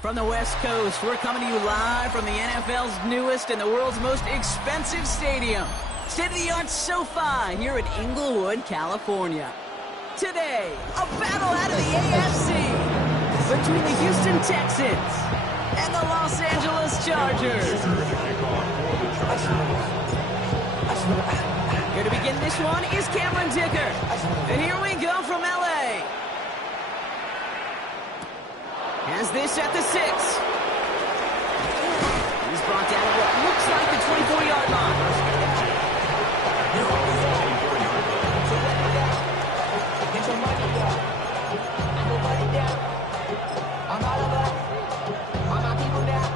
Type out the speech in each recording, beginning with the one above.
From the West Coast, we're coming to you live from the NFL's newest and the world's most expensive stadium. State-of-the-art SoFi here in Inglewood, California. Today, a battle out of the AFC between the Houston Texans and the Los Angeles Chargers. Here to begin this one is Cameron Dicker. And here we go from LA. Has this at the 6. He's brought down at what looks like the 24-yard line. Get your money down. I go money down. I'm all about it. All my people down.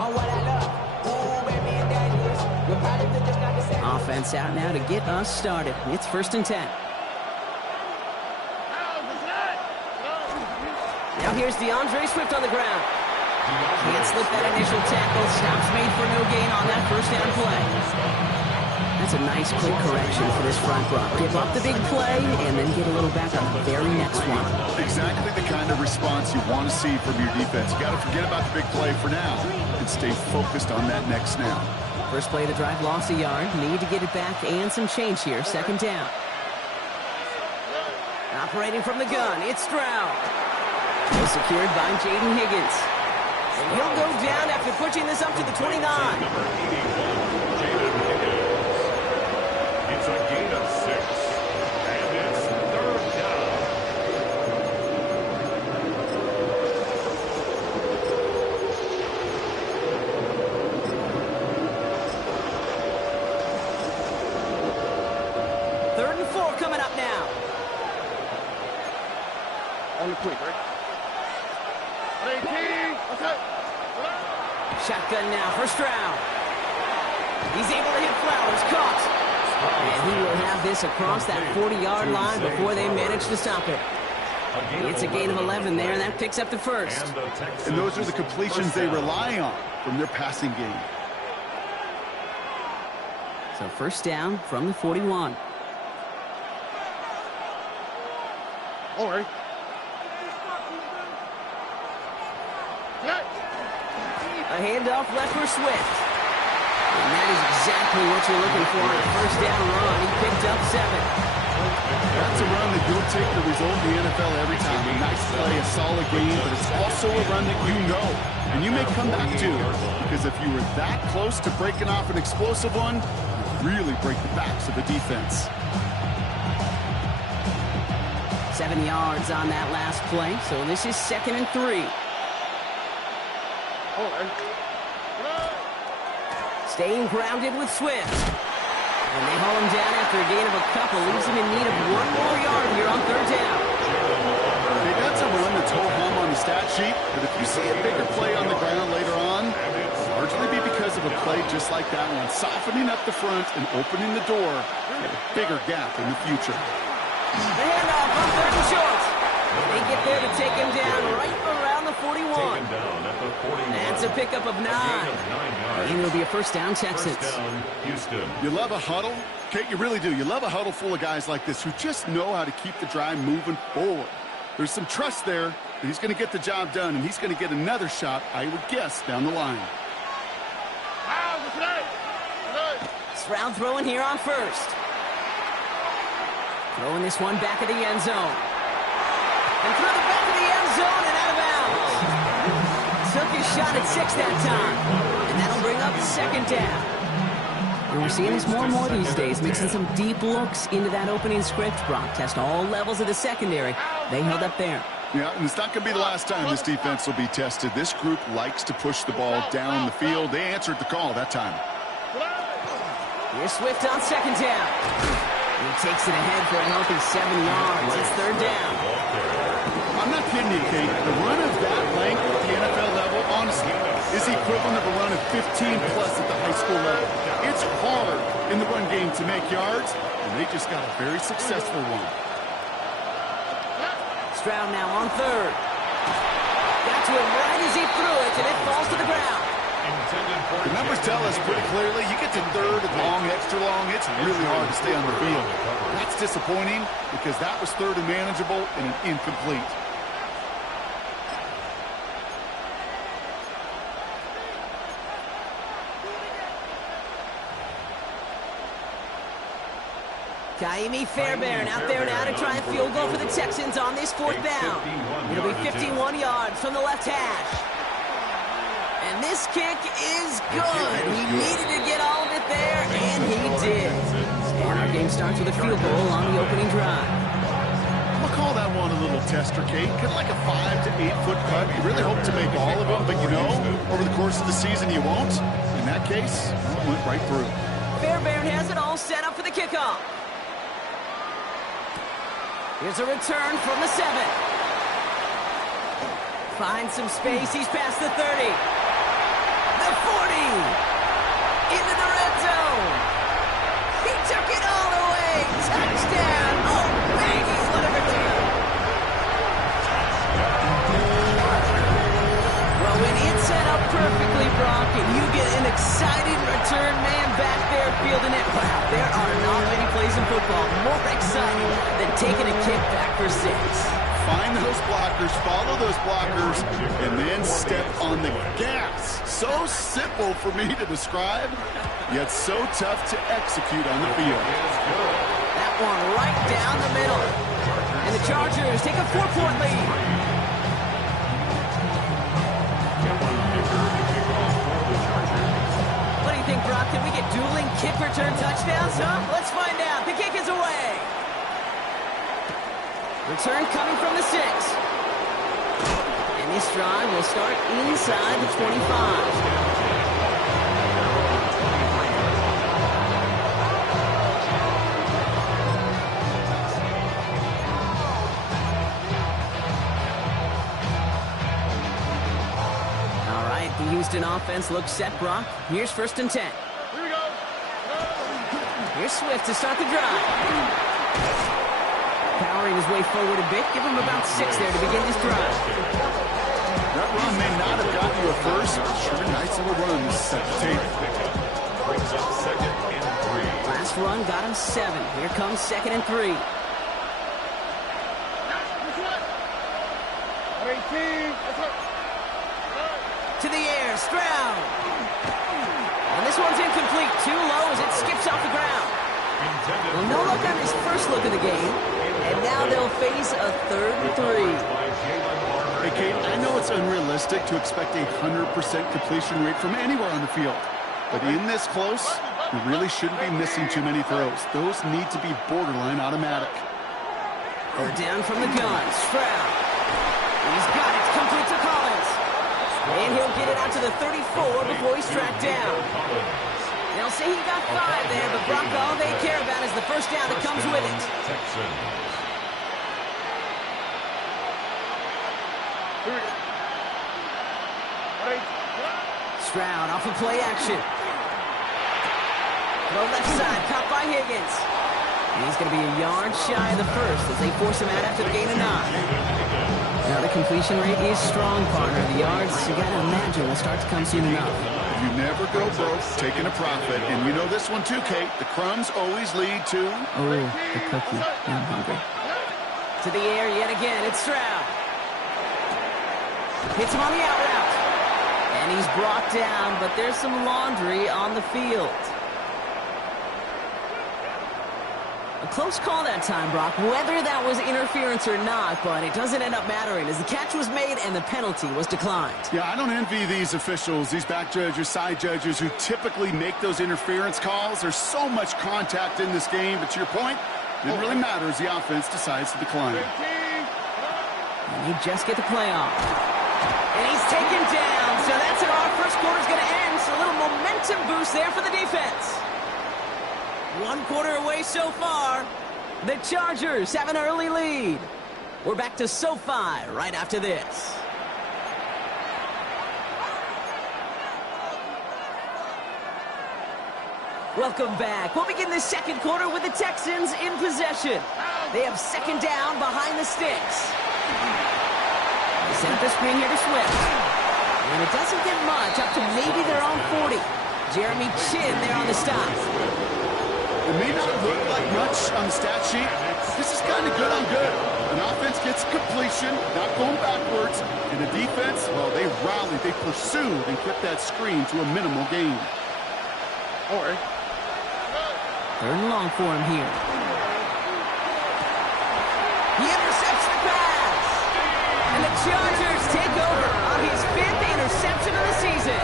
On what I love. Ooh, baby, and dangerous. Your product is just not the same. Offense out now to get us started. It's 1st and 10. Now here's DeAndre Swift on the ground. Can't slip that initial tackle. Stops made for no gain on that first down play. That's a nice quick correction for this front row. Give up the big play and then get a little back on the very next one. Exactly the kind of response you want to see from your defense. You got to forget about the big play for now and stay focused on that next snap. First play of the drive lost a yard. Need to get it back and some change here. 2nd down. Operating from the gun, it's Stroud. Secured by Jaden Higgins. And he'll go down after pushing this up to the 29. It's a gain of 6. And it's 3rd down. Third and 4 coming up now. On the quick, right? Shotgun now for Stroud. He's able to hit Flowers. Caught. And he will have this across that 40-yard line before they manage to stop it. It's a gain of 11 there, and that picks up the first. And those are the completions they rely on from their passing game. So 1st down from the 41. All right. A handoff left for Swift. And that is exactly what you're looking for on a 1st down run. He picked up 7. That's a run that you'll take the result in the NFL every time. A nice play, a solid game, but it's also a run that you know and you may come back to. Because if you were that close to breaking off an explosive one, you really break the backs of the defense. 7 yards on that last play, so this is 2nd and 3. Staying grounded with Swift. And they haul him down after a gain of a couple. Leaves him in need of 1 more yard here on 3rd down. Hey, that's a run that's ho-hum on the stat sheet, but if you see a bigger play on the ground later on, it'll largely be because of a play just like that one, softening up the front and opening the door for a bigger gap in the future. The handoff on 3rd and short. They get there to take him down right around the 41. That's a pickup of 9. And it'll be a 1st down, Texans. You love a huddle? Okay, you really do. You love a huddle full of guys like this who just know how to keep the drive moving forward. There's some trust there that he's going to get the job done, and he's going to get another shot, I would guess, down the line. Stroud throwing here on 1st. Throwing this one back of the end zone. And through the back of the end zone and out of bounds. Took his shot at 6 that time. And that'll bring up 2nd down. And we're seeing this more and more these days, mixing some deep looks into that opening script. Brock test all levels of the secondary. They held up there. Yeah, and it's not going to be the last time this defense will be tested. This group likes to push the ball down the field. They answered the call that time. Here's Swift on 2nd down. He takes it ahead for a healthy 7 yards. It's 3rd down. I'm not kidding you, Kate. The run of that length at the NFL level, honestly, is the equivalent of a run of 15-plus at the high school level. It's hard in the run game to make yards, and they just got a very successful one. Stroud now on 3rd. Got to him right as he threw it, and it falls to the ground. The numbers tell us pretty clearly, you get to third and long, extra long, it's really hard to stay on the field. That's disappointing because that was third and manageable and an incomplete. Ka'imi Fairbairn out there now to try a field goal for the Texans on this fourth down. It'll be 51 yards from the left hash. And this kick is good. He needed to get all of it there, and he did. And our game starts with a field goal on the opening drive. I'm going to call that one a little tester, Kate. Kind of like a 5 to 8 foot putt. You really hope to make all of them, but you know, over the course of the season you won't. In that case, it went right through. Fairbairn has it all set up for the kickoff. Here's a return from the 7. Finds some space. He's past the 30. The 40. Into the red zone. He took it all the way. Touchdown. Oh, man, he's let everything. Well, when it's set up perfectly, Brock, and you get an exciting return man back there fielding it, wow, there are not many plays in football more exciting than taking a kick back for 6. Find those blockers, follow those blockers, and then step on the gas. So simple for me to describe, yet so tough to execute on the field. That one right down the middle. And the Chargers take a 4-point lead. What do you think, Brock? Can we get dueling kick return touchdowns, huh? Let's find out. The kick is away. Return coming from the 6. And this drive will start inside the 25. The Houston offense looks set, Brock. Here's 1st and 10. Here we go. Here's Swift to start the drive. Powering his way forward a bit. Give him about 6 there to begin this drive. That run may not have gotten you a first. Sure, nice little run to set the table. Last run got him 7. Here comes 2nd and 3. 18. That's it. To the air, Stroud. And this one's incomplete. Too low as it skips off the ground. Well, no look on his first look of the game. And now they'll face a 3rd and 3. Hey, Kate, I know it's unrealistic to expect a 100% completion rate from anywhere on the field. But in this close, you really shouldn't be missing too many throws. Those need to be borderline automatic. 3rd down from the gun. Stroud. He's got it. Complete to Collins. And he'll get it out to the 34 before he's tracked down. They'll say he got 5 there, but Brock, all they care about is the first down that comes with it. Here we go. Stroud off of play action. Throw left side, caught by Higgins. And he's going to be a yard shy of the first as they force him out after the gain of 9. Now the completion rate is strong, partner. The yards, you got to imagine, will start to come soon enough. You never go broke taking a profit. And you know this one too, Kate. The crumbs always lead to... Oh, the cookie. I'm hungry. To the air yet again. It's Stroud. Hits him on the out route. And he's brought down, but there's some laundry on the field. A close call that time, Brock, whether that was interference or not, but it doesn't end up mattering as the catch was made and the penalty was declined. Yeah, I don't envy these officials, these back judges, side judges who typically make those interference calls. There's so much contact in this game, but to your point, it didn't really matter as the offense decides to decline. And you just get the play off. And he's taken down, so that's how our first quarter's going to end. So a little momentum boost there for the defense. 1 quarter away so far. The Chargers have an early lead. We're back to SoFi right after this. Welcome back. We'll begin the second quarter with the Texans in possession. They have 2nd down behind the sticks. They set up the screen here to Swift. And it doesn't get much, up to maybe their own 40. Jeremy Chinn there on the stop. It may not look like much on the stat sheet. This is kind of good on good. An offense gets completion, not going backwards. And the defense, well, they rallied, they pursued, and kept that screen to a minimal gain. All right. 3rd and long for him here. He intercepts the pass. And the Chargers take over on his 5th interception of the season.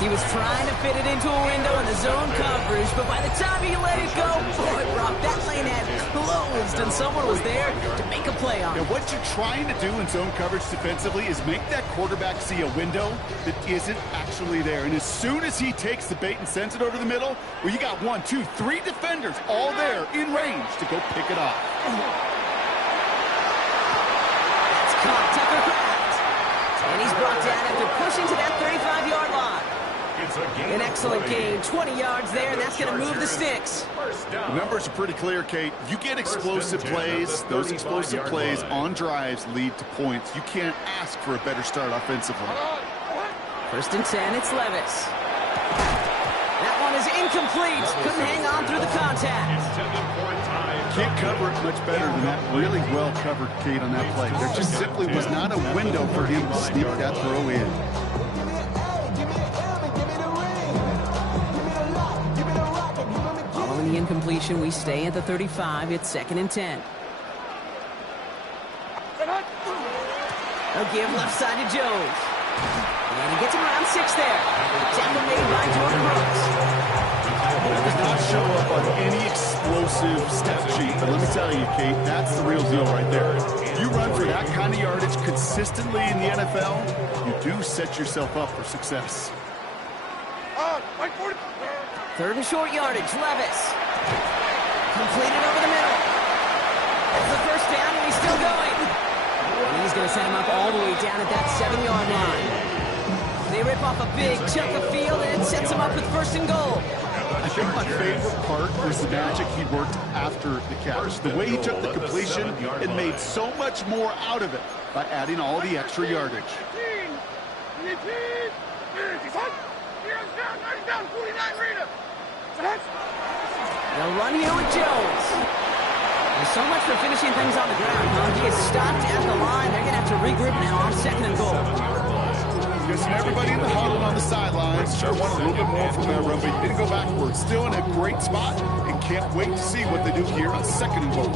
He was trying to fit it into a window in the zone coverage, but by the time he let it go, boy, Brock, that lane had closed, and someone was there to make a play on it. And what you're trying to do in zone coverage defensively is make that quarterback see a window that isn't actually there. And as soon as he takes the bait and sends it over the middle, well, you got 1, 2, 3 defenders all there in range to go pick it off. That's caught Tucker Kraft. And he's brought down after pushing to that 35-yard line. An excellent gain, 20 yards there, and that's going to move the sticks. The numbers are pretty clear, Kate. You get explosive plays. Those explosive plays on drives lead to points. You can't ask for a better start offensively. 1st and 10, it's Levis. That one is incomplete. Couldn't hang on through the contact. Can't cover it much better than that. Really well covered, Kate, on that play. There just simply was not a window for him to sneak that throw in. Following the incompletion, we stay at the 35. It's 2nd and 10. A give left side to Jones. And he gets him around 6 there. Tackle made by Jordan Brooks. That does not show up on any explosive step sheet, but let me tell you, Kate, that's the real deal right there. You run for that kind of yardage consistently in the NFL, you do set yourself up for success. 3rd and short yardage, Levis. Completed over the middle. That's the 1st down, and he's still going. And he's going to set him up all the way down at that 7-yard line. They rip off a big chunk of field, and it sets him up with 1st and goal. I think my favorite part was the magic he worked after the catch. The way he took the completion and made so much more out of it by adding all the extra yardage. They'll run here with Jones. There's so much for finishing things on the ground, huh? He is stopped at the line. They're going to have to regroup now on 2nd and goal. Guessing everybody in the huddle on the sidelines sure want a little bit more from that run, but he didn't go backwards. Still in a great spot, and can't wait to see what they do here on 2nd and goal.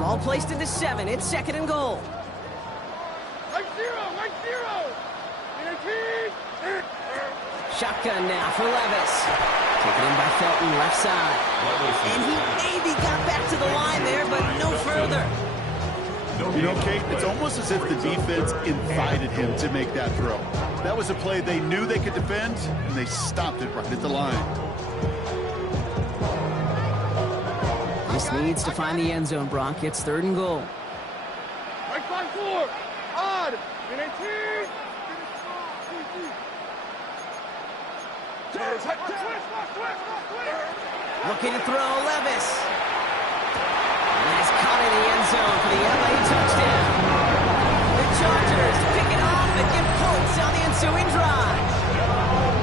Ball placed into 7. It's 2nd and goal. Like zero. Shotgun now for Levis. Taken in by Felton, left side. And he maybe got back to the line there, but no further. You know, Kate, it's almost as if the defense invited him to make that throw. That was a play they knew they could defend, and they stopped it right at the line. This needs to find the end zone, Brock. It's 3rd and goal. Right side 4. Odd. Looking to throw, Levis. And he's caught in the end zone for the LA touchdown. The Chargers pick it off and give points on the ensuing drive.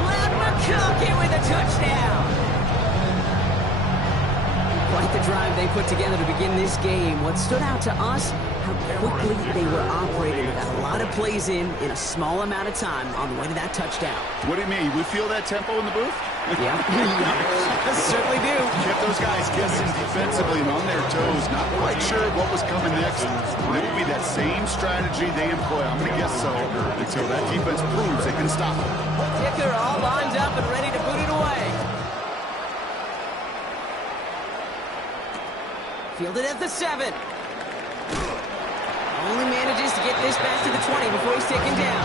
Ladd McConkey with a touchdown. Quite the drive they put together to begin this game. What stood out to us, how quickly they were operating. They got a lot of plays in a small amount of time on the way to that touchdown. What do you mean? We feel that tempo in the booth? Yeah, certainly do. Kept those guys guessing defensively and on their toes, not quite sure what was coming next. And it would be that same strategy they employ. I'm going to guess so until that defense proves they can stop it. Kicker all lined up and ready to boot it away. Fielded at the 7. Only manages to get this back to the 20 before he's taken down.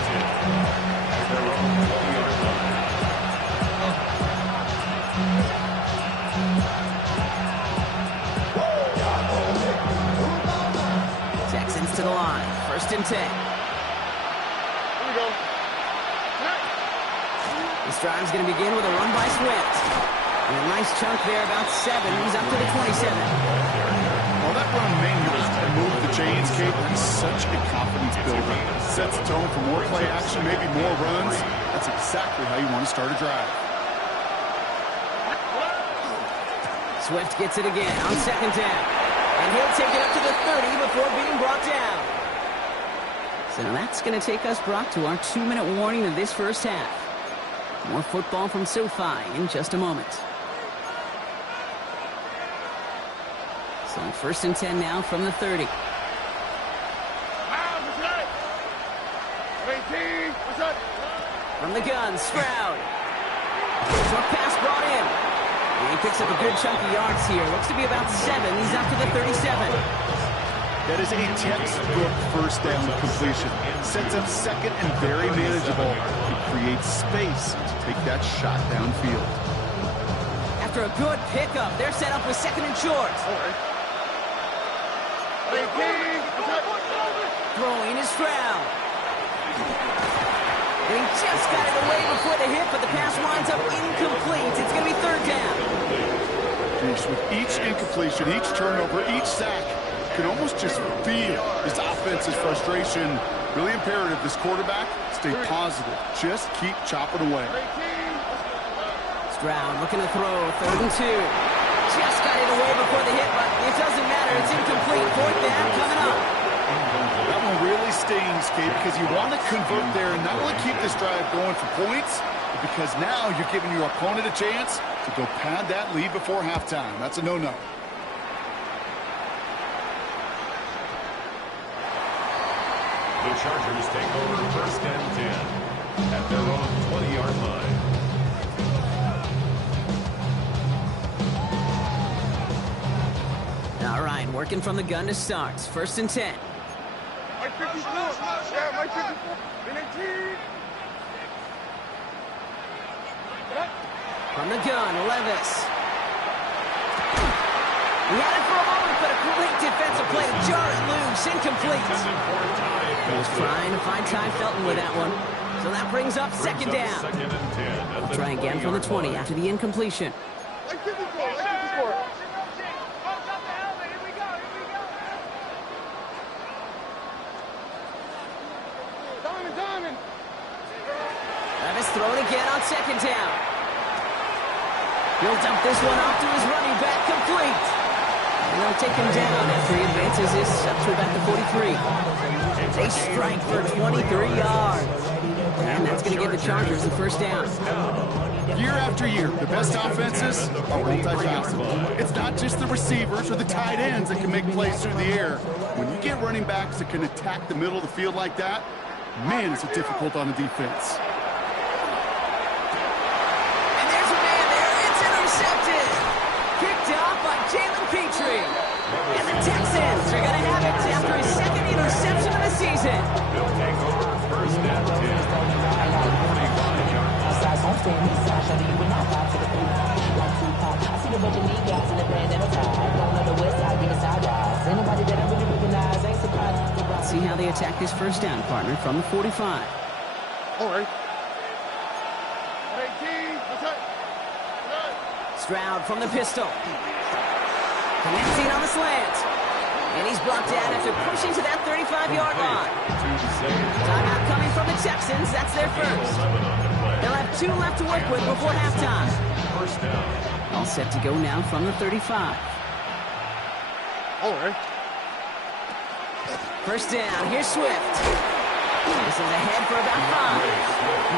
Texans to the line. 1st and 10. Here we go. This drive's going to begin with a run by Swift. And a nice chunk there, about 7. He's up to the 27. Well, that run may not move the chains, Kate. That's such a confidence builder. Sets the tone for more play action, maybe more runs. That's exactly how you want to start a drive. Swift gets it again on second down. And he'll take it up to the 30 before being brought down. So that's going to take us, Brock, to our 2-minute warning of this first half. More football from SoFi in just a moment. So first and 10 now from the 30. From the gun, Stroud. Short pass brought in. And he picks up a good chunk of yards here. Looks to be about 7. He's up to the 37. That is a textbook first down completion. Sets up second and very manageable. It creates space to take that shot downfield. After a good pickup, they're set up with second and short. Throwing is Stroud. And he just got it away before the hit, but the pass winds up incomplete. It's going to be third down. With each incompletion, each turnover, each sack, you can almost just feel this offense's frustration. Really imperative, this quarterback, stay positive. Just keep chopping away. Stroud looking to throw, third and 2. Just got it away before the hit, but it doesn't matter. It's incomplete. Fourth down coming up. That one really stings, Kate, because you want to convert there and not only keep this drive going for points, but because now you're giving your opponent a chance to go pad that lead before halftime. That's a no-no. The Chargers take over first and 10 at their own 20-yard line. All right, working from the gun to start. First and 10. Mike 54. Yeah, Mike 54. From the gun, Levis. He had it for a moment, but a great defensive play to jar it loose. Incomplete. He was trying to find Ty Felton with that one. So that brings up second down. We'll try again from the 20 after the incompletion. Mike 54. Mike 54. Diamond. Levis throwing again on second down. He'll dump this one off to his running back, complete. And they'll take him down after he advances this up to about the 43. They strike for 23 yards. And that's going to give the Chargers the first down. Year after year, the best offenses are multifaceted. It's not just the receivers or the tight ends that can make plays through the air. When you get running backs that can attack the middle of the field like that, man, is it difficult on the defense. And there's a man there. It's intercepted. Picked off by Jalen Petrie. And the Texans are going to have it after his second interception of the season. They'll take over first and 10 at the 45-yard line. Let's see how they attack this first down, partner, from the 45. All right. Stroud from the pistol. Connecting on the slant. And he's brought down after pushing to that 35-yard line. Timeout coming from the Texans. That's their first. They'll have 2 left to work with before halftime. All set to go now from the 35. All right. First down. Here's Swift. This is ahead for about 5.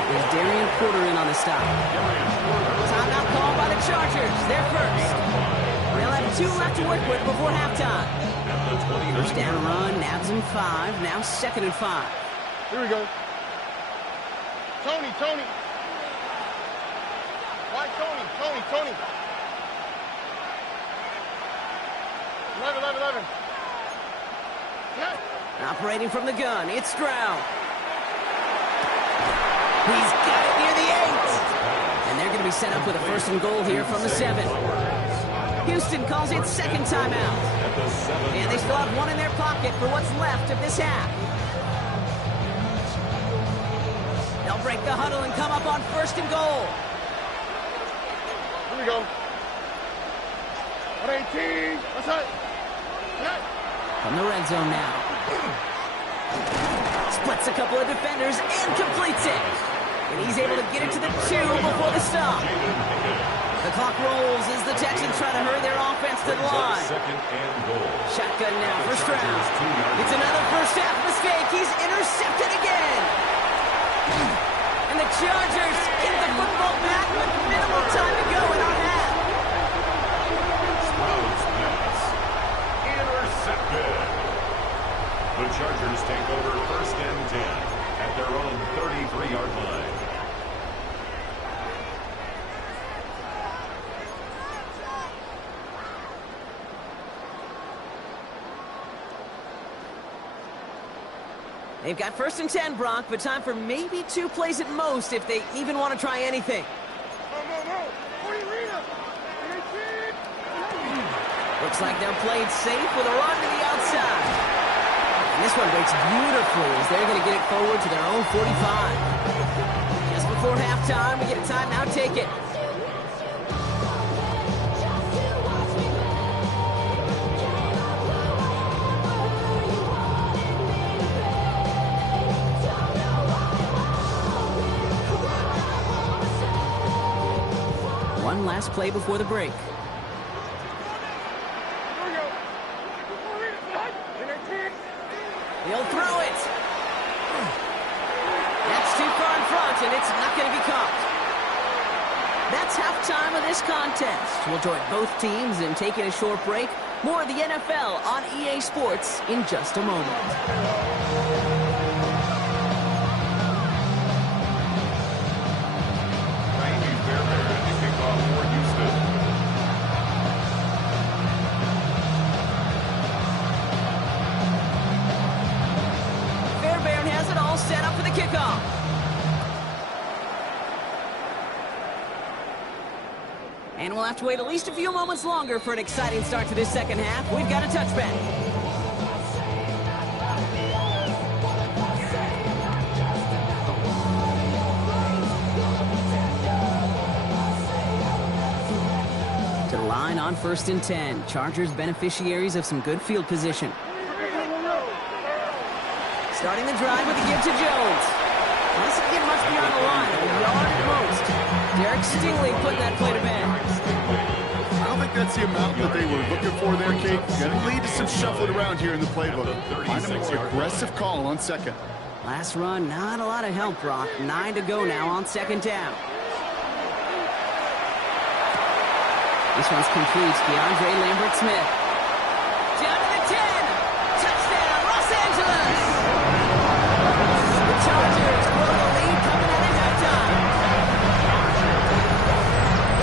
There's Darian Porter in on the stop. Timeout called by the Chargers. They're first. They'll have 2 left to work with before halftime. First down run, nabs him 5. Now second and 5. Here we go. Tony. Why Tony? 11. Yeah. Operating from the gun, it's Stroud. He's got it near the 8. And they're going to be set up with a first and goal here from the 7. Houston calls it second timeout. And they still have 1 in their pocket for what's left of this half. They'll break the huddle and come up on first and goal. Here we go. 18. What's that? From the red zone now. Splits a couple of defenders and completes it. And he's able to get it to the 2 before the stop. The clock rolls as the Texans try to hurry their offense to the line. Shotgun now for Stroud. It's another first half mistake. He's intercepted again. And the Chargers get the football back with minimal time to go in our half. Sprout's pass. Intercepted. The Chargers take over 1st and 10 at their own 33-yard line. They've got 1st and 10, Brock, but time for maybe 2 plays at most if they even want to try anything. Looks like they're played safe with a run to the outside. And this one breaks beautifully as they're going to get it forward to their own 45. Just before halftime, we get a timeout. Take it. One last play before the break. He'll throw it. That's too far in front, and it's not going to be caught. That's halftime of this contest. We'll join both teams in taking a short break. More of the NFL on EA Sports in just a moment. Set up for the kickoff. And we'll have to wait at least a few moments longer for an exciting start to this second half. We've got a touchback. To the line on 1st and 10. Chargers beneficiaries of some good field position. Starting the drive with a give to Jones. Well, this isn't getting much beyond the line. A yard at most. Derek Stingley putting that play to bed. I don't think that's the amount that they were looking for there, Kate. Got to lead to some shuffling around here in the playbook. Find a more aggressive call on 2nd. Last run, not a lot of help, Brock. 9 to go now on 2nd down. This one's complete. DeAndre Lambert-Smith. Down to the 10. Touchdown, Los Angeles. Chargers grow the lead coming out at halftime.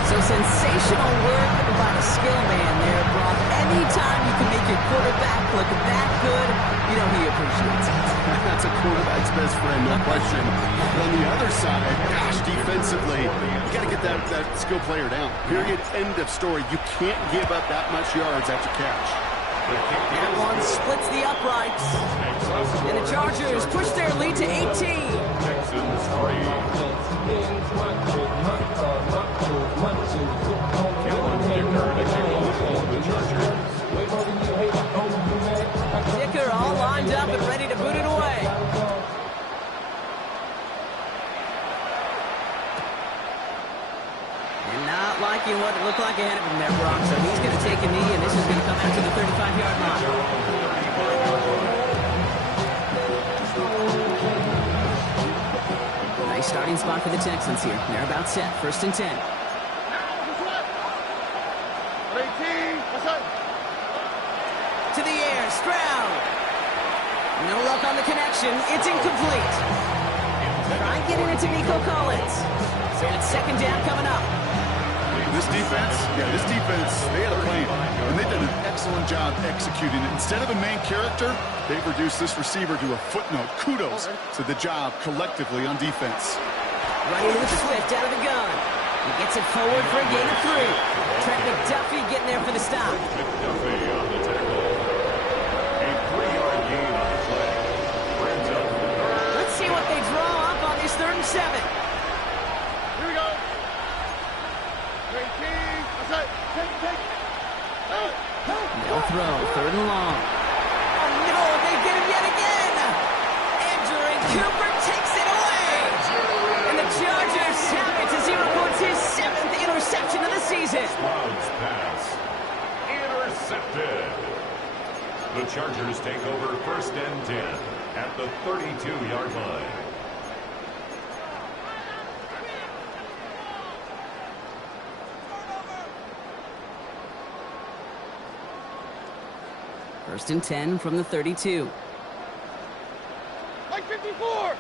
So sensational work by a skill man there, Brock. Anytime you can make your quarterback look that good, you know he appreciates it. That's a quarterback's best friend, no question. But on the other side, gosh, defensively, you got to get that skill player down. Period. End of story. You can't give up that much yards after catch. That one splits the uprights. And the Chargers push their lead to 18. Texans 3. Kellen Dicker to kick off for the Chargers. Dicker all lined up and ready to boot it away. And not liking what it looked like ahead of him there, Brock. So he's going to take a knee, and this is going to come out to the 35-yard line. Nice starting spot for the Texans here. They're about set. 1st and 10. 18. What's up? To the air, Stroud. No luck on the connection. It's incomplete. Try getting it to Nico Collins. So it's 2nd down coming up. This defense, they had a plan, and they've done an excellent job executing it. Instead of a main character, they've reduced this receiver to a footnote. Kudos to the job collectively on defense. Running with Swift out of the gun. He gets it forward for a gain of 3. Trent McDuffie getting there for the stop. McDuffie on the tackle. A 3-yard gain on the play. Brings up the guard. Let's see what they draw up on this 3rd and 7. Here we go. 18. What's that? Take. They'll throw, 3rd and long. Oh no, they get him yet again! Andrew Cooper takes it away! And the Chargers have it as he reports his 7th interception of the season. Bounce pass. Intercepted. The Chargers take over 1st and 10 at the 32-yard line. First and 10 from the 32. Like 54.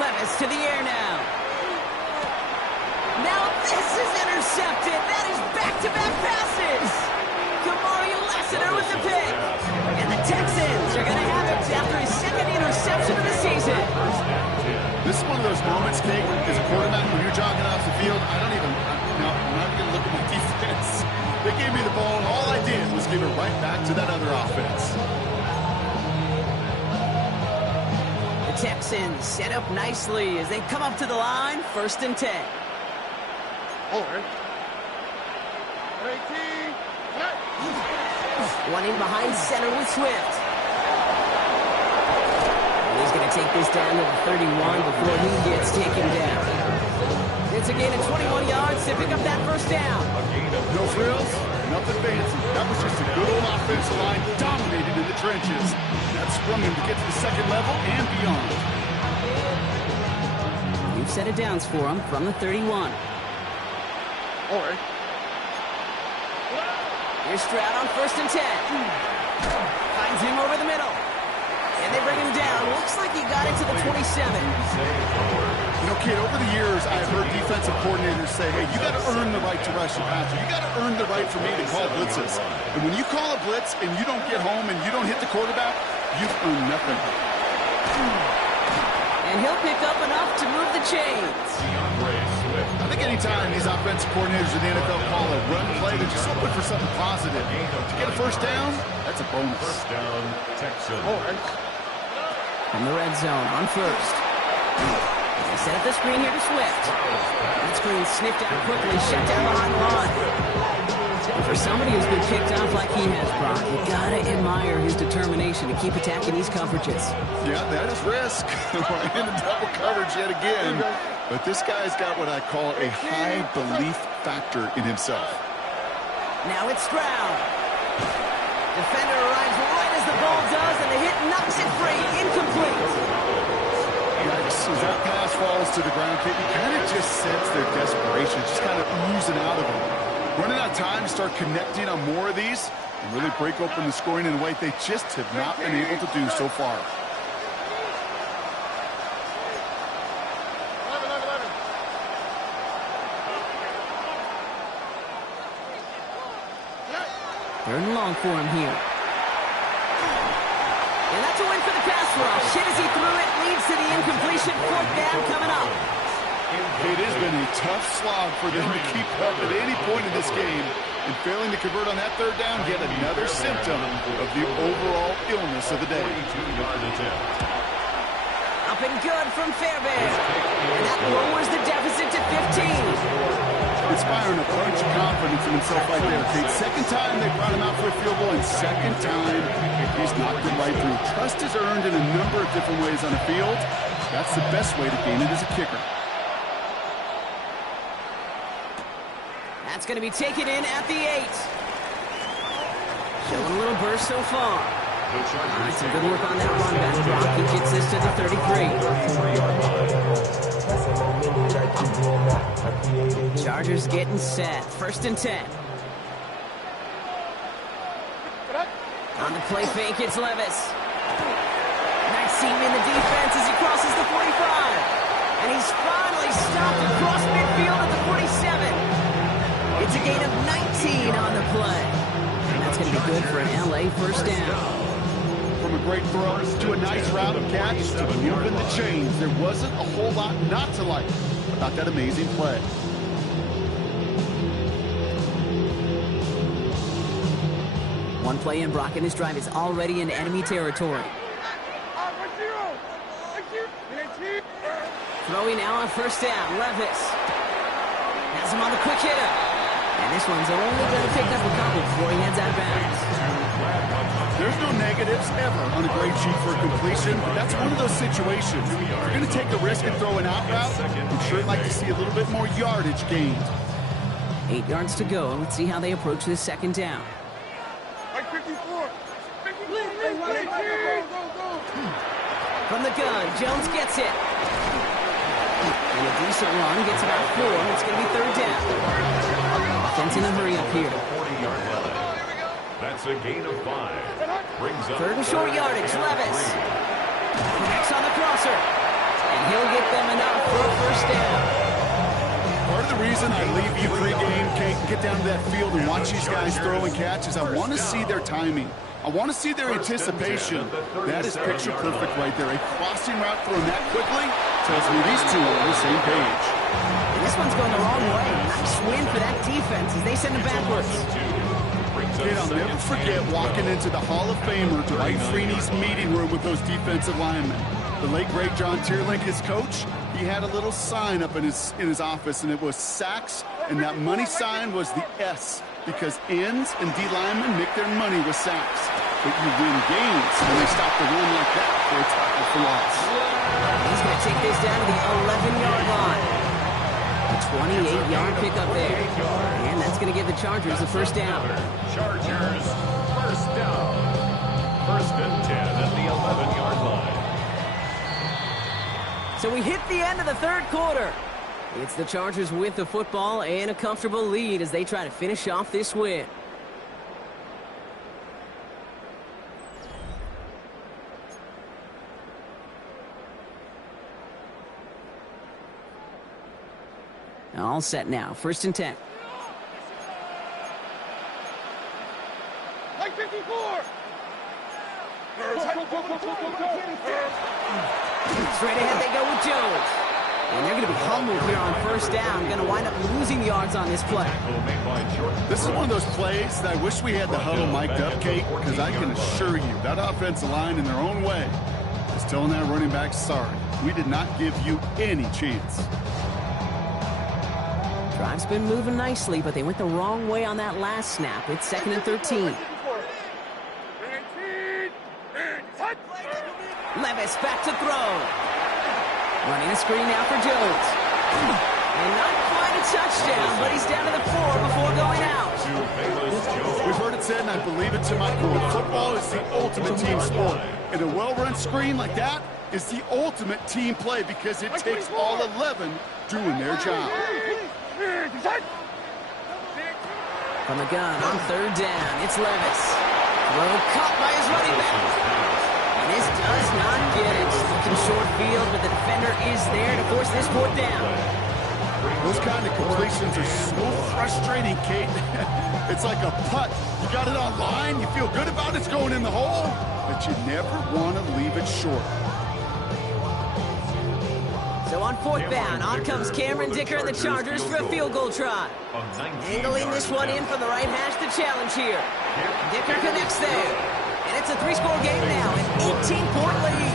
Levis to the air now. Now this is intercepted. That is back-to-back passes. Kamari Lassiter with the pick. And the Texans are going to have it after his 2nd interception of the season. This is one of those moments, Kate, as a quarterback, when you're jogging off the field, I'm not even going to look at my defense. They gave me the ball, and all I did was give it right back to that other offense. The Texans set up nicely as they come up to the line, 1st and 10. One in behind center with Swift. And he's going to take this down to the 31 before he gets taken down. It's a gain of 21 yards to pick up that 1st down. No frills, nothing fancy. That was just a good old offensive line dominated in the trenches. That sprung him to get to the 2nd level and beyond. You've set it downs for him from the 31. Here's Stroud on 1st and 10. Finds him over the middle. And they bring him down. Looks like he got it to the 27. You know, kid, over the years, I've heard defensive coordinators say, hey, you got to earn the right to rush your passer. You got to earn the right for me to call blitzes. And when you call a blitz and you don't get home and you don't hit the quarterback, you've earned nothing. And he'll pick up enough to move the chains. I think anytime these offensive coordinators in the NFL call a run play, they're just hoping for something positive. To get a 1st down, that's a bonus. 1st down, Texans. From the red zone on 1st. They set up the screen here to Swift. That screen sniffed out quickly, shut down behind the line. And for somebody who's been kicked off like he has, Brock, you gotta admire his determination to keep attacking these coverages. Yeah, that is risk. We're in double coverage yet again. But this guy's got what I call a high belief factor in himself. Now it's Stroud. Defender arrives right as the ball does, and the hit knocks it free. Incomplete. Yikes, as that pass falls to the ground, kid, you kind of just sense their desperation, just kind of oozing out of them. Running out of time to start connecting on more of these and really break open the scoring in a way they just have not been able to do so far. Third and long for him here. And that's a win for the pass rush. Hit as he threw it, leads to the incompletion. 4th down coming up. It has been a tough slog for them to keep up at any point in this game. And failing to convert on that 3rd down, yet another symptom of the overall illness of the day. 42-yard attempt. Up and good from Fairbairn. And that lowers the deficit to 15. Inspiring a bunch of confidence in himself right there. Kate, 2nd time they brought him out for a field goal, and 2nd time he's knocked it right through. Trust is earned in a number of different ways on the field. That's the best way to gain it as a kicker. That's going to be taken in at the 8. Showing a little burst so far. Some good work on that run back. Brock, he gets this to the 33. Chargers getting set. 1st and 10. On the play fake, it's Levis. Nice seam in the defense as he crosses the 45. And he's finally stopped across midfield at the 47. It's a gain of 19 on the play. And that's going to be good for an LA 1st down. From a great throw to a nice route of catch to moving the chains, there wasn't a whole lot not to like about that amazing play. One play in, Brock, and this drive is already in enemy territory. Throwing now on 1st down, Levis. Has him on the quick hitter. And this one's only going to pick up a couple before he heads out of bounds. There's no negatives ever on a grade sheet for a completion, but that's one of those situations. If you're going to take a risk and throw an out route, I'm sure I'd like to see a little bit more yardage gained. 8 yards to go. Let's see how they approach this second down. Like 54. 54. From the gun, Jones gets it. And a decent run gets about 4. It's going to be third down. Offense in a hurry up here. 40-yard line. That's a gain of 5. Brings up Third and short yardage, Levis. Connects on the crosser. And he'll get them enough for a first down. Part of the reason I leave you pregame, Kate, and get down to that field and watch these guys throw and catch is I want to see their timing. I want to see their anticipation. That is picture perfect right there. A crossing route thrown that quickly tells me these two are on the same page. And this one's going the wrong way. Nice win for that defense as they send it backwards. Kate, I'll never forget walking into the Hall of Famer Dwight Freeney's meeting room with those defensive linemen. The late, great John Tierlink, his coach, he had a little sign up in his office, and it was sacks, and that money sign was the S, because ends and D linemen make their money with sacks. But you win games when they stop the run like that for a tackle for loss. He's going to take this down to the 11-yard line. A 28-yard pickup there. And that's going to give the Chargers the first down. Chargers, first down. First and 10 at the 11-yard line. So we hit the end of the third quarter. It's the Chargers with the football and a comfortable lead as they try to finish off this win. All set now. First and 10. Like 54. Straight ahead they go with Jones. And they're going to be humbled here on first down. Going to wind up losing yards on this play. This is one of those plays that I wish we had the huddle mic'd up, Kate, because I can assure you that offensive line in their own way is telling that running back, sorry, we did not give you any chance. Drive's been moving nicely, but they went the wrong way on that last snap. It's second and 13. Levis back to throw. Running a screen now for Jones. And not quite a touchdown, but he's down to the 4 before going out. We've heard it said, and I believe it to my core, football is the ultimate team sport. And a well-run screen like that is the ultimate team play because it takes all 11 doing their job. From the gun on third down, it's Levis. Throw caught by his running back. And this does not get it. Looking short field, but the defender is there to force this fourth down. Those kind of completions are so frustrating, Kate. It's like a putt. You got it on line, you feel good about it's going in the hole, but you never want to leave it short. So on fourth down, on comes Cameron Dicker and the Chargers for a field goal try. Angling this one in from the right hash to challenge here. Dicker connects there. And it's a 3-score game now, an 18-point lead.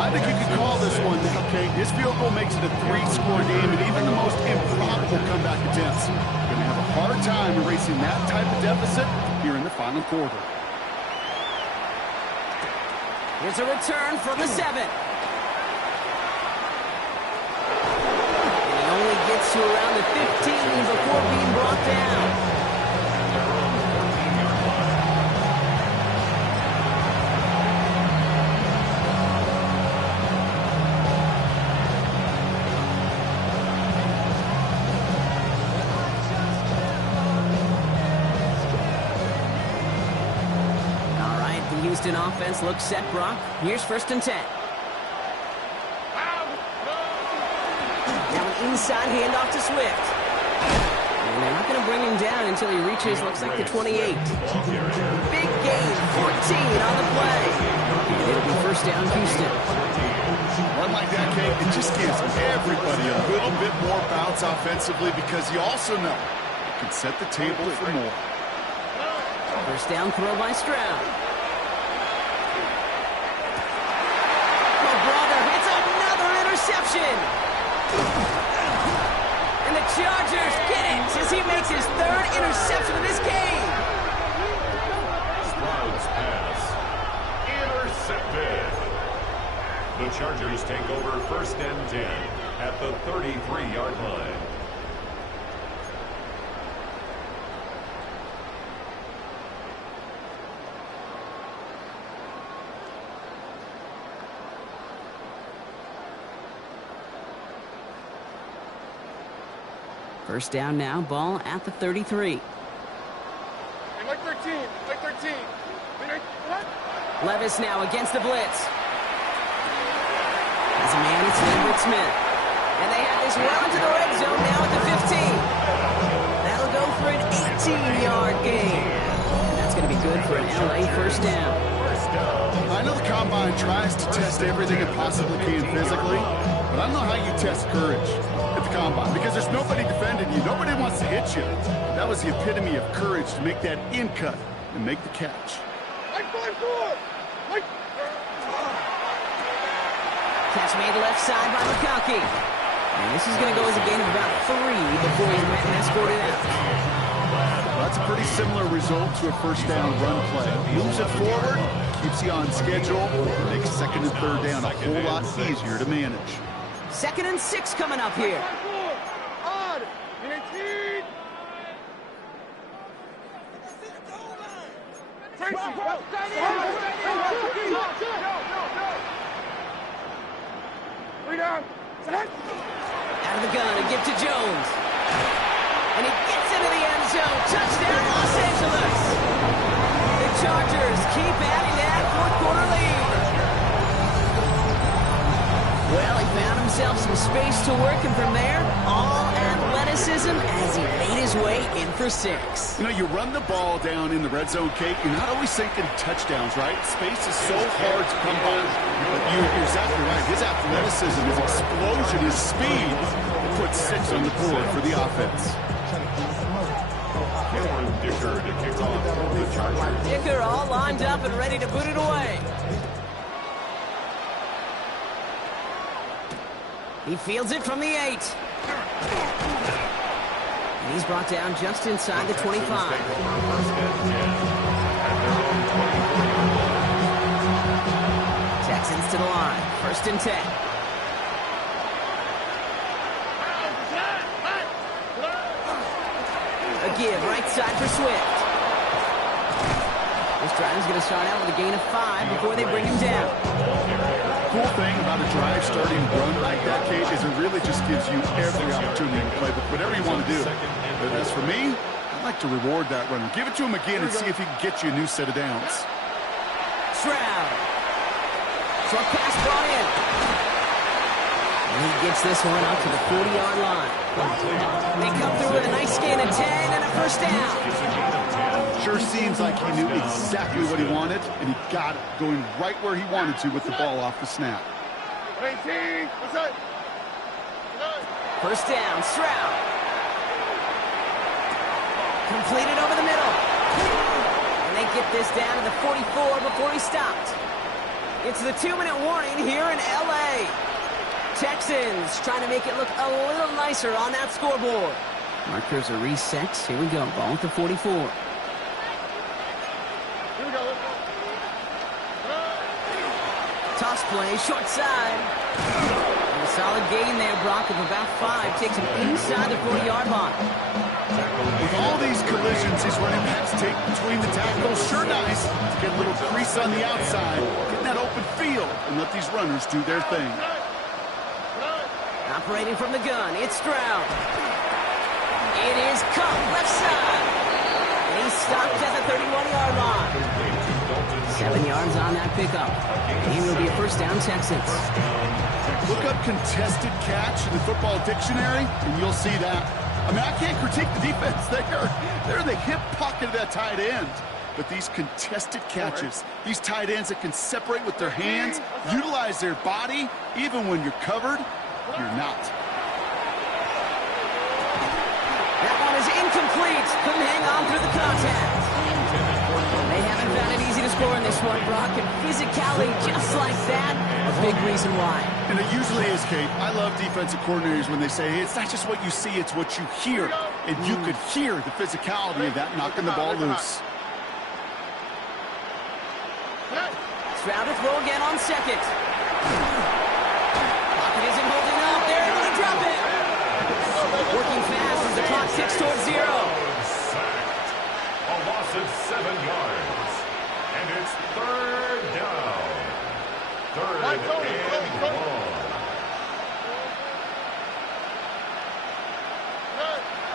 I think you could call this one now, Kate. This field goal makes it a 3-score game, and even the most improbable comeback attempts are going to have a hard time erasing that type of deficit here in the final quarter. Here's a return from the 7. And he only gets to around the 15 before being brought down. Houston offense looks set, Brock. Here's first and 10. Now an inside handoff to Swift. And they're not going to bring him down until he reaches, looks like the 28. Big gain, 14 on the play. And it'll be first down, Houston. One like that, Kate, it just gives everybody a little bit more bounce offensively because you also know it can set the table for more. First down throw by Stroud. Interception. And the Chargers get it as he makes his third interception of this game. Sprout's pass. Intercepted. The Chargers take over 1st and 10 at the 33-yard line. First down now, ball at the 33. Like 13. Like 13. What? Levis now against the blitz. As a man, it's Lambert Smith. And they have this well into the red zone now at the 15. That'll go for an 18-yard gain. And that's going to be good for an LA first down. I know the Combine tries to test everything it possibly can physically, but I don't know how you test courage at the Combine because there's nobody defending you. Nobody wants to hit you. That was the epitome of courage to make that in cut and make the catch. Like 5-4. Like... Catch made left side by McConkey. And this is going to go as a gain of about 3 before he's went and escorted out. Well, that's a pretty similar result to a first down run play. Moves it forward, keeps you on schedule, makes 2nd and 3rd down a whole lot easier to manage. 2nd and 6 coming up here. 5-4. Odd. 18. Tracy. Three down. Out of the gun and give to Jones. And he gets into the end zone. Touchdown, Los Angeles. The Chargers keep adding that 4th quarter lead. Well, he found himself some space to work, and from there, all athleticism as he made his way in for 6. You know, you run the ball down in the red zone, Kate, you're not always thinking touchdowns, right? Space is so hard to come by. But you're exactly right. His athleticism, his explosion, his speed puts 6 on the board for the offense. Cameron Dicker to kick off for the Chargers. Dicker all lined up and ready to boot it away. He fields it from the 8. And he's brought down just inside the 25. Texans to the line. 1st and 10. A give right side for Swift. This drive is going to start out with a gain of 5 before they bring him down. Cool thing about a drive starting run like that, Kate, is it really just gives you every opportunity to play with whatever you want to do. But as for me, I'd like to reward that runner. Give it to him again and see if he can get you a new set of downs. Stroud. Short pass brought in. And he gets this one up to the 40-yard line. They come through with a nice gain of 10 and a first down. Sure seems like he knew exactly what he wanted, and he got it going right where he wanted to with the ball off the snap. 18. First down, Stroud. Completed over the middle. And they get this down to the 44 before he stopped. It's the 2-minute warning here in L.A. Texans trying to make it look a little nicer on that scoreboard. Markers are reset. Here we go. Ball at the 44. Toss play, short side. And a solid gain there, Brock, of about 5. Takes him inside the 40-yard line. With all these collisions these running backs take between the tackles, sure nice to get a little crease on the outside, get in that open field, and let these runners do their thing. Operating from the gun, it's Stroud. It is Cup, left side. And he's stopped at the 31-yard line. 7 yards on that pickup. And will be a first down, Texans. Look up contested catch in the football dictionary, and you'll see that. I mean, I can't critique the defense. They're the hip pocket of that tight end. But these contested catches, these tight ends that can separate with their hands, utilize their body, even when you're covered, you're not. That one is incomplete. Couldn't hang on through the contact. They haven't found it easy to score in this one, Brock, and physicality just like that, a big reason why. And it usually is, Kate. I love defensive coordinators when they say, hey, it's not just what you see, it's what you hear. And you could hear the physicality of that knocking the ball loose. Stroud to throw again on second. Pocket isn't holding up. They're able to drop it. Working fast as the clock ticks towards 0. Sacked. A loss of 7 yards. And it's third down. Third and long.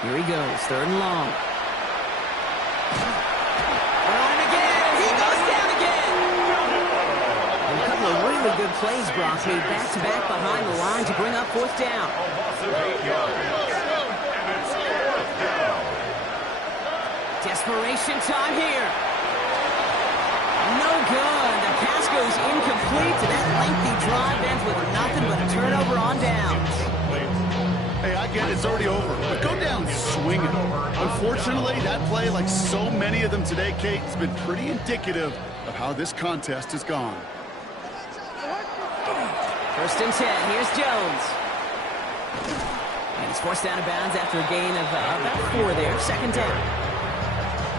Here he goes, third and long. On again. He goes down again. And a couple of really good plays, Brock, made back-to-back behind the line to bring up fourth down. A loss of 8 yards. And it's fourth down. Desperation time here. No good. The pass goes incomplete, and that lengthy drive ends with nothing but a turnover on downs. Hey, I get it's already over, but go down swinging. Unfortunately, that play, like so many of them today, Kate, has been pretty indicative of how this contest has gone. First and 10. Here's Jones. And he's forced out of bounds after a gain of about 4 there. Second down.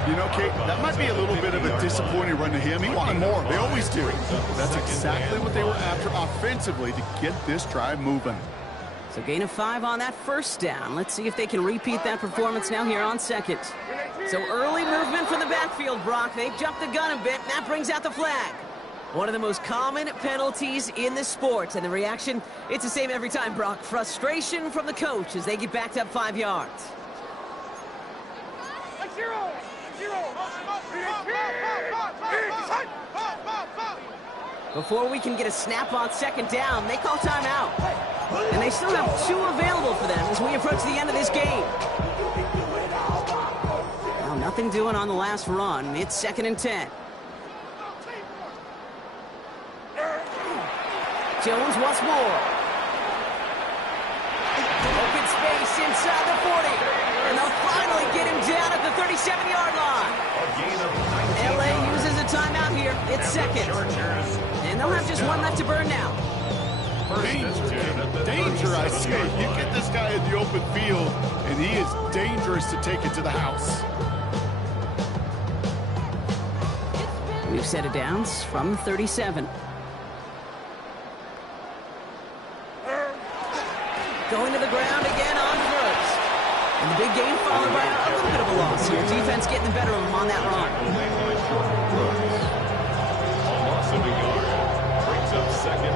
You know, Kate, that might be a little bit of a disappointing run to him. He wanted more. They always do. That's exactly what they were after offensively to get this drive moving. So gain of 5 on that first down. Let's see if they can repeat that performance now here on second. So early movement from the backfield, Brock. They've jumped the gun a bit. That brings out the flag. One of the most common penalties in the sport. And the reaction, it's the same every time, Brock. Frustration from the coach as they get backed up 5 yards. Before we can get a snap on second down, they call timeout. And they still have 2 available for them as we approach the end of this game. Now, nothing doing on the last run. It's second and 10. Jones once more. Open space inside the 40. And they'll finally get him down at the 37-yard line. LA uses a timeout here. It's second. And they'll have just 1 left to burn now. Danger, I say. You get this guy in the open field, and he is dangerous to take it to the house. We've set it downs from the 37. Going to the ground again on first. And the big gain followed by a little bit of a loss here. Defense getting the better of them on that run. A loss of a yard. Brings up second.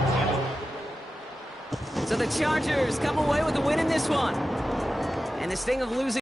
So the Chargers come away with the win in this one. And this thing of losing